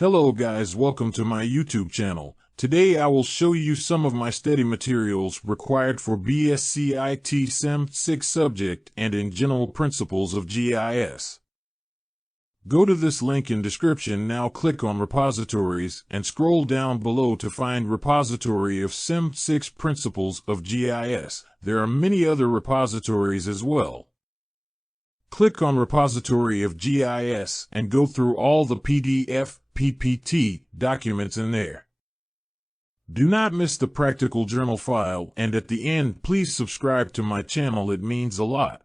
Hello guys, welcome to my YouTube channel. Today I will show you some of my study materials required for B.S.c. IT Sem 6 subject and in general principles of GIS. Go to this link in description now, click on repositories and scroll down below to find repository of Sem 6 principles of GIS. There are many other repositories as well. Click on repository of GIS and go through all the PDF, PPT documents in there. Do not miss the practical journal file, and at the end please subscribe to my channel, it means a lot.